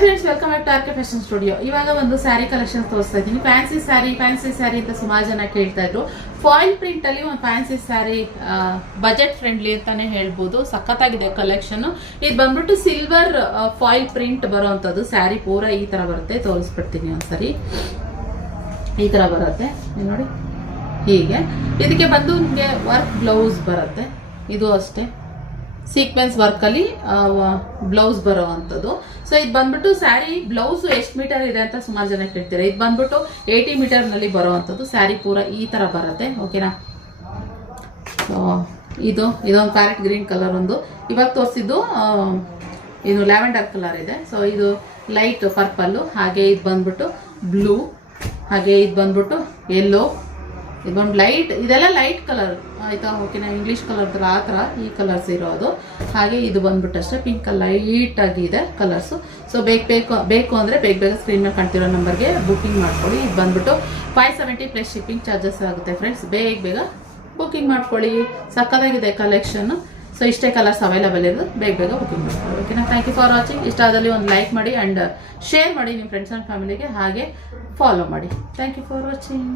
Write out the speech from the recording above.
Friends, welcome back to RK fashion studio. ಇವಾಗ ಒಂದು sari collection ತೋರಿಸ್ತಾ ಇದ್ದೀನಿ. ಫ್ಯಾನ್ಸಿ ಸ್ಯಾರಿ ಅಂತ ಸುಮಾರು ಜನ ಕೇಳ್ತಾ ಇದ್ರು. ಫಾಯಿಲ್ ಪ್ರಿಂಟ್ ಅಲ್ಲಿ ಒಂದು ಫ್ಯಾನ್ಸಿ ಸ್ಯಾರಿ, ಬಜೆಟ್ ಫ್ರೆಂಡ್ಲಿ ಅಂತಾನೆ ಹೇಳ್ಬೋದು. ಸಖತ್ತಾಗಿದೆ ಕಲೆಕ್ಷನ್. ಇದು ಬಂದ್ಬಿಟ್ಟು ಸಿಲ್ವರ್ ಫಾಯಿಲ್ ಪ್ರಿಂಟ್ ಬರುವಂತದ್ದು. ಸ್ಯಾರಿ ಪೂರ ಈ ತರ ಬರುತ್ತೆ. ತೋರಿಸ್ಬಿಡ್ತೀನಿ ಒಂದ್ಸರಿ. ಈ ತರ ಬರುತ್ತೆ ನೋಡಿ, ಹೀಗೆ. ಇದಕ್ಕೆ ಬಂದು ನಿಮಗೆ ವರ್ಕ್ ಬ್ಲೌಸ್ ಬರುತ್ತೆ. ಇದು ಅಷ್ಟೇ ಸೀಕ್ವೆನ್ಸ್ ವರ್ಕ್ ಅಲ್ಲಿ ಬ್ಲೌಸ್ ಬರೋವಂಥದ್ದು. ಸೊ ಇದು ಬಂದ್ಬಿಟ್ಟು ಸ್ಯಾರಿ ಬ್ಲೌಸ್ ಎಷ್ಟು ಮೀಟರ್ ಇದೆ ಅಂತ ಸುಮಾರು ಜನ ಕೇಳ್ತೀರಾ. ಇದು ಬಂದ್ಬಿಟ್ಟು 80 ಮೀಟರ್ ನಲ್ಲಿ ಬರುವಂಥದ್ದು. ಸ್ಯಾರಿ ಪೂರ ಈ ತರ ಬರುತ್ತೆ. ಓಕೆನಾ. ಸೊ ಇದೊಂದು ಪ್ಯಾರೆಟ್ ಗ್ರೀನ್ ಕಲರ್ ಒಂದು. ಇವಾಗ ತೋರಿಸಿದ್ದು ಇದು ಲ್ಯಾವೆಂಡರ್ ಕಲರ್ ಇದೆ. ಸೊ ಇದು ಲೈಟ್ ಪರ್ಪಲ್. ಹಾಗೆ ಇದು ಬಂದ್ಬಿಟ್ಟು ಬ್ಲೂ. ಹಾಗೆ ಇದು ಬಂದ್ಬಿಟ್ಟು ಯೆಲ್ಲೋ. ಇದು ಬಂದು ಲೈಟ್, ಇದೆಲ್ಲ ಲೈಟ್ ಕಲರ್ ಆಯ್ತಾ. ಓಕೆನಾ. ಇಂಗ್ಲೀಷ್ ಕಲರ್ ಥರ ಆ ಥರ ಈ ಕಲರ್ಸ್ ಇರೋದು. ಹಾಗೆ ಇದು ಬಂದ್ಬಿಟ್ಟು ಅಷ್ಟೇ ಪಿಂಕ್ ಲೈಟ್ ಆಗಿ ಇದೆ ಕಲರ್ಸು. ಸೊ ಬೇಕು ಅಂದರೆ ಬೇಗ ಸ್ಕ್ರೀನ್ ಮೇಲೆ ಕಾಣ್ತಿರೋ ನಂಬರ್ಗೆ ಬುಕ್ಕಿಂಗ್ ಮಾಡ್ಕೊಳ್ಳಿ. ಇದು ಬಂದ್ಬಿಟ್ಟು 570 ಪ್ಲಸ್ ಶಿಪ್ಪಿಂಗ್ ಚಾರ್ಜಸ್ ಆಗುತ್ತೆ ಫ್ರೆಂಡ್ಸ್. ಬೇಗ ಬುಕ್ಕಿಂಗ್ ಮಾಡ್ಕೊಳ್ಳಿ. ಸಕ್ಕತ್ತಾಗಿದೆ ಕಲೆಕ್ಷನ್. ಸೊ ಇಷ್ಟೇ ಕಲರ್ಸ್ ಅವೈಲೇಬಲ್ ಇರೋದು. ಬೇಗ ಬುಕ್ಕಿಂಗ್ ಮಾಡ್ಕೊಳ್ಳಿ. ಓಕೆನಾ. Thank you for watching. ಇಷ್ಟ ಆದಲ್ಲಿ ಒಂದು ಲೈಕ್ ಮಾಡಿ ಆ್ಯಂಡ್ ಶೇರ್ ಮಾಡಿ ನಿಮ್ಮ ಫ್ರೆಂಡ್ಸ್ ಆ್ಯಂಡ್ ಫ್ಯಾಮಿಲಿಗೆ. ಹಾಗೆ ಫಾಲೋ ಮಾಡಿ. Thank you for watching.